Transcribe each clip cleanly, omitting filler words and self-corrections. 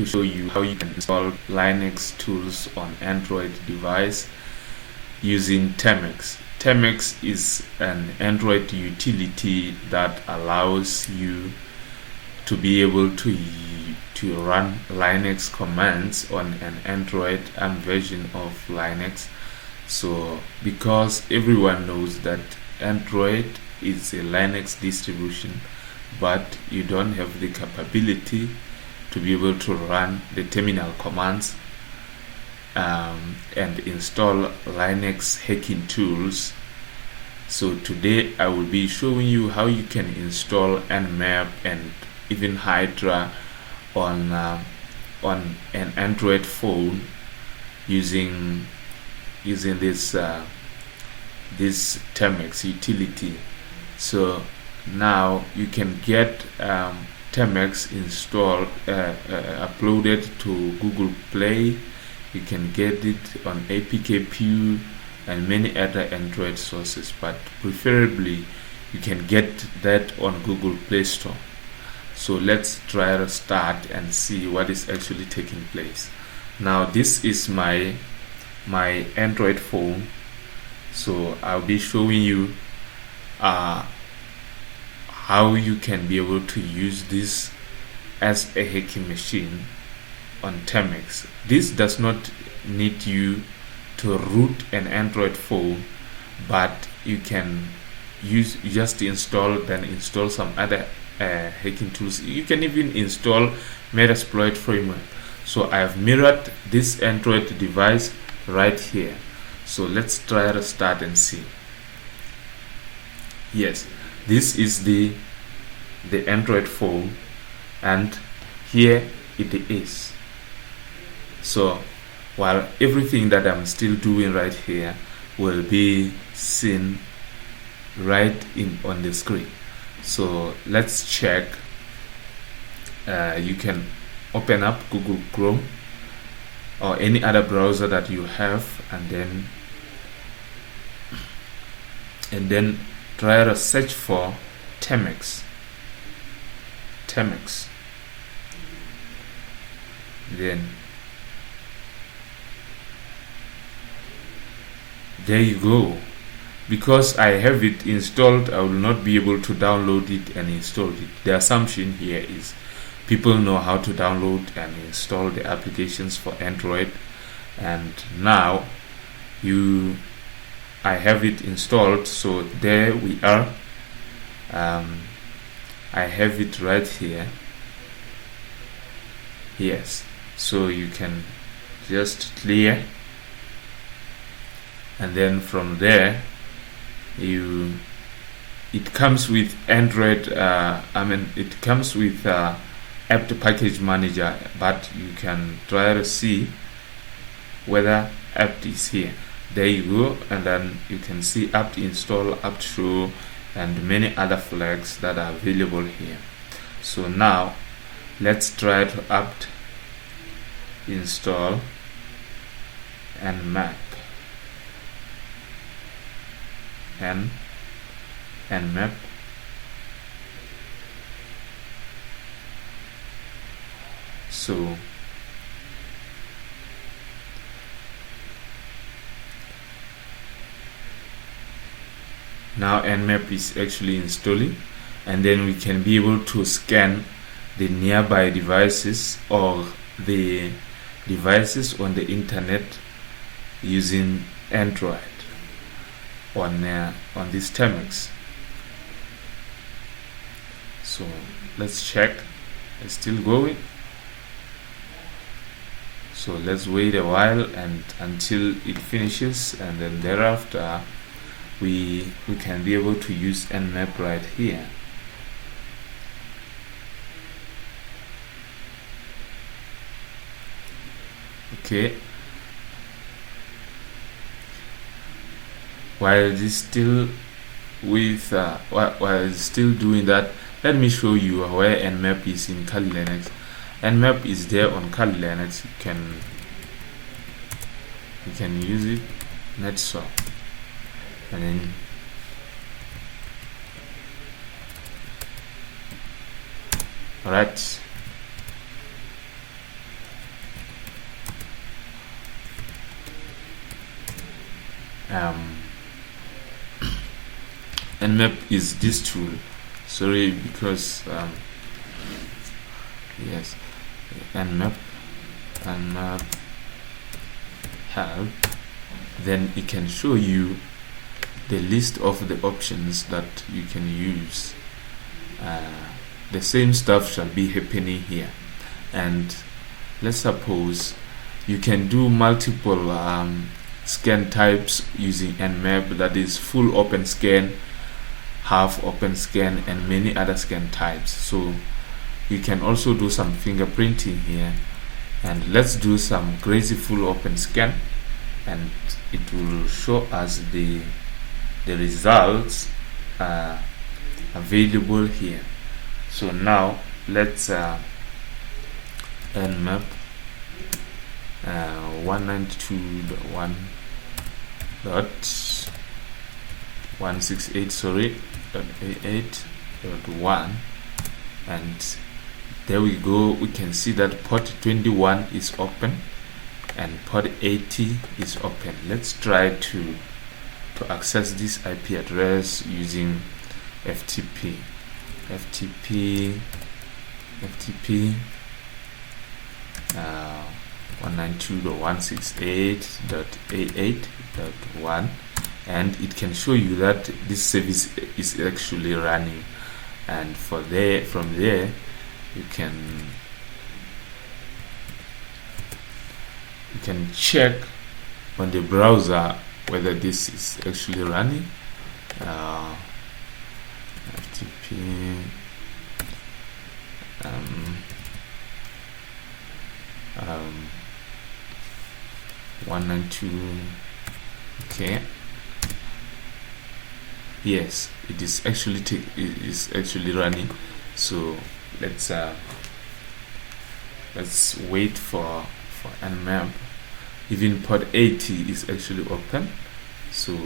to show you how you can install Linux tools on Android device using Termux. Termux is an Android utility that allows you to be able to run Linux commands on an Android version of Linux. So because everyone knows that Android is a Linux distribution, but you don't have the capability to be able to run the terminal commands and install Linux hacking tools. So today I will be showing you how you can install nmap and even hydra on an Android phone using this Termux utility. So now you can get Termux installed, uploaded to Google Play. You can get it on APK and many other Android sources, but preferably you can get that on Google Play Store. So let's try to start and see what is actually taking place. Now this is my Android phone, so I'll be showing you how you can be able to use this as a hacking machine on Termux. This does not need you to root an Android phone, but you can just install some other hacking tools. You can even install Metasploit framework. So I have mirrored this Android device right here. So let's try to start and see. Yes, this is the Android phone, and here it is. So while everything that I'm still doing right here will be seen right on the screen. So let's check. You can open up Google Chrome or any other browser that you have, and then try to search for Termux. Then there you go. Because I have it installed, I will not be able to download it and install it. The assumption here is people know how to download and install the applications for Android, and now I have it installed. So there we are. I have it right here. Yes, so you can just clear, and then from there it comes with Android. It comes with apt package manager, but you can try to see whether apt is here. There you go, and then you can see apt install, apt show, and many other flags that are available here. So now let's try to apt install nmap and nmap. So now nmap is actually installing, and then we can be able to scan the nearby devices or the devices on the internet using Android on this Termux. So let's check. It's still going. So let's wait a while and until it finishes, and then thereafter we can be able to use nmap right here. Okay, while it's still doing that, let me show you where nmap is in Kali Linux. Nmap is there on Kali Linux. You can use it, netswap, and then alright. nmap is this tool. Sorry, because yes, nmap help, then it can show you the list of the options that you can use. The same stuff shall be happening here, and let's suppose you can do multiple scan types using nmap, that is full open scan, half open scan, and many other scan types. So you can also do some fingerprinting here, and let's do some crazy full open scan, and it will show us the results available here. So now let's nmap 192.1.168 sorry .88.1, and there we go. We can see that port 21 is open and port 80 is open. Let's try to access this IP address using FTP 192.168.88.1, and it can show you that this service is actually running, and from there you can check on the browser whether this is actually running. FTP 192. Okay, yes, it is actually running. So let's wait for nmap. Even port 80 is actually open, so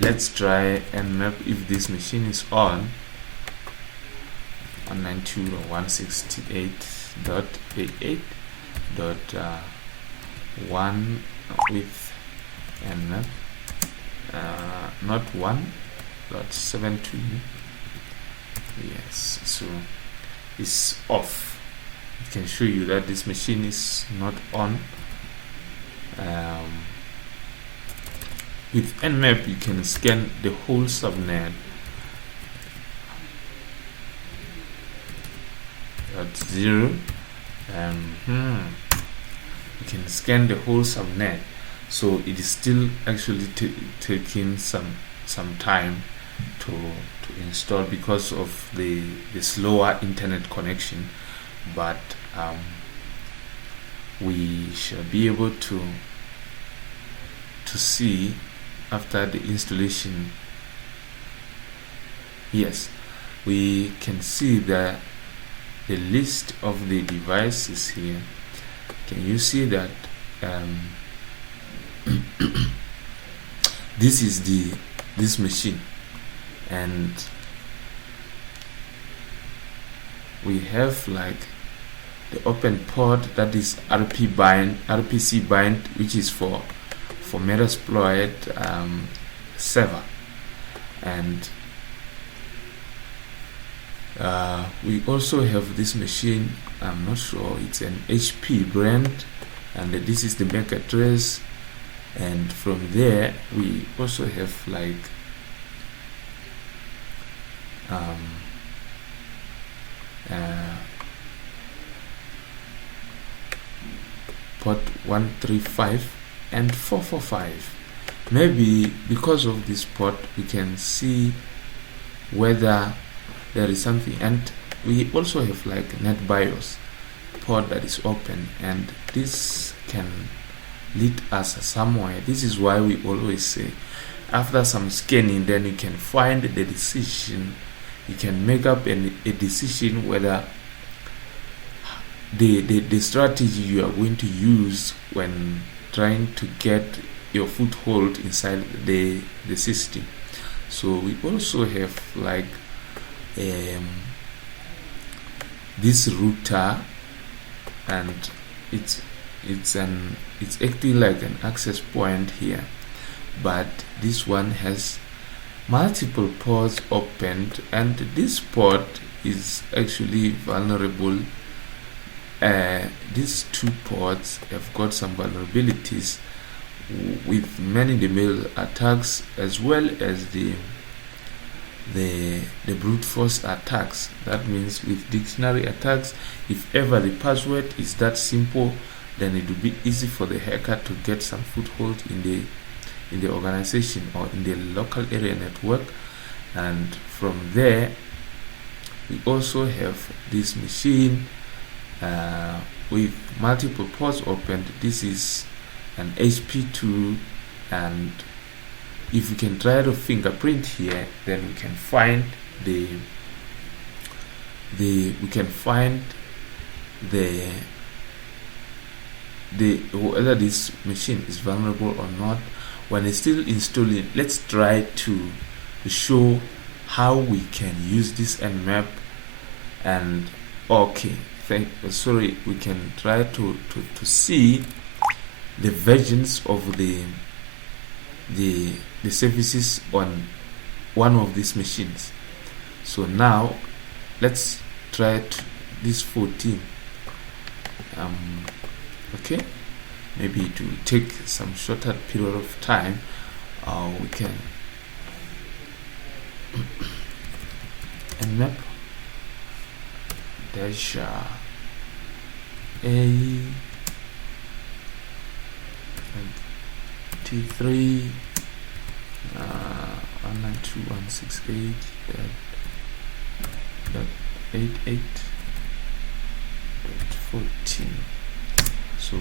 let's try nmap if this machine is on 192.168.88.1 with nmap not 1.72. Yes, so it's off. It can show you that this machine is not on. With nmap you can scan the whole subnet at 0. You can scan the whole subnet, so it is still actually taking some time to install because of the slower internet connection, but we shall be able to see after the installation. Yes, we can see the list of the devices here. Can you see that this is this machine, and we have like the open port, that is RPC bind, which is for metasploit server, and we also have this machine. I'm not sure, it's an HP brand, and this is the MAC address, and from there we also have like port 135 and 445. Maybe because of this port we can see whether there is something, and we also have like NetBIOS port that is open, and this can lead us somewhere. This is why we always say after some scanning, then you can find the decision, you can make up a decision whether the strategy you are going to use when trying to get your foothold inside the system. So we also have like this router, and it's it's acting like an access point here, but this one has multiple ports opened, and this port is actually vulnerable. These two ports have got some vulnerabilities with man-in-the-middle attacks, as well as the brute force attacks. That means with dictionary attacks, if ever the password is that simple, then it will be easy for the hacker to get some foothold in the organization or in the local area network. And from there, we also have this machine with multiple ports opened. This is an HP2, and if we can try to fingerprint here, then we can find whether this machine is vulnerable or not. When it's still installing, let's try to show how we can use this nmap. And okay, we can try to see the versions of the services on one of these machines. So now let's try this 14. Okay, maybe it will take some shorter period of time. We can nmap dash a T3 192.168.88.14. So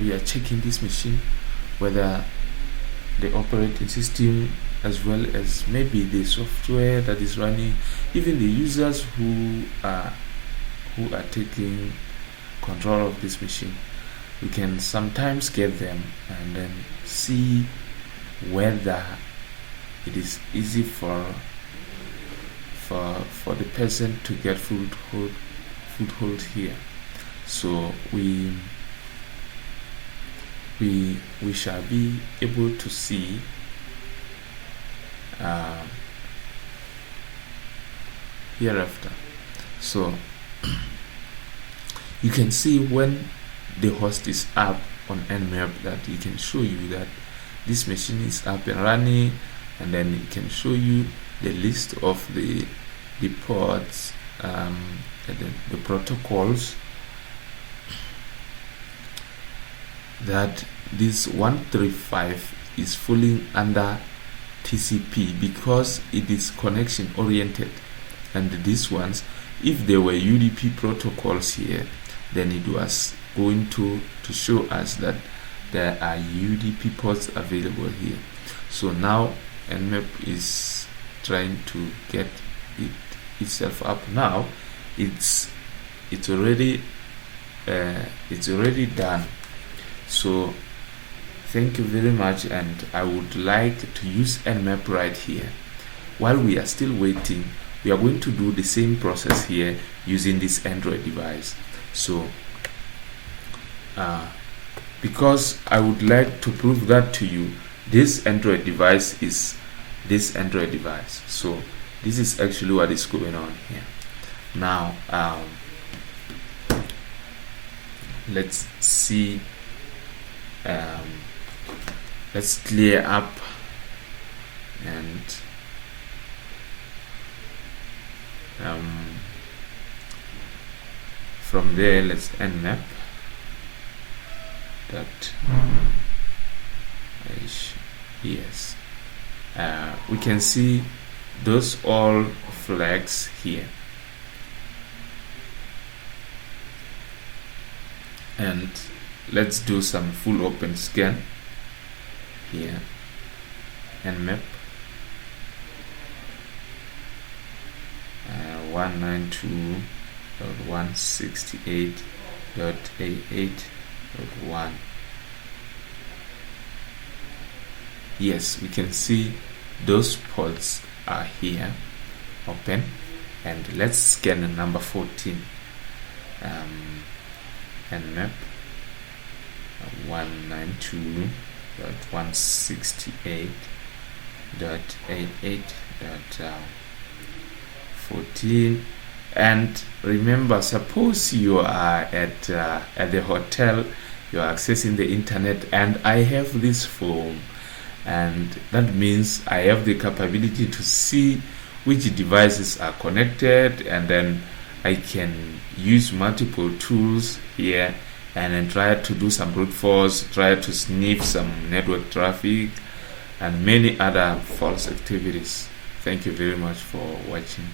we are checking this machine, whether the operating system, as well as maybe the software that is running, even the users who are taking control of this machine. We can sometimes get them and then see whether it is easy for the person to get foothold here. So we shall be able to see hereafter. So you can see when the host is up on nmap, that it can show you that this machine is up and running, and then it can show you the list of the ports and the protocols that this 135 is falling under TCP, because it is connection oriented. And these ones, if there were UDP protocols here, then it was going to show us that there are UDP ports available here. So now nmap is trying to get itself up. Now it's already done. So thank you very much, and I would like to use nmap right here. While we are still waiting, we are going to do the same process here using this Android device. So because I would like to prove that to you, this Android device is this Android device. So this is actually what is going on here. Now let's see, let's clear up, and from there let's nmap that. Yes, we can see those all flags here, and let's do some full open scan here. Nmap 192.168.88.1. Yes, we can see those ports are here open, and let's scan the number 14. Nmap 192.168.88.14. And remember, suppose you are at the hotel, you are accessing the internet, and I have this phone, and that means I have the capability to see which devices are connected, and then I can use multiple tools here and then try to do some brute force, try to sniff some network traffic and many other false activities. Thank you very much for watching.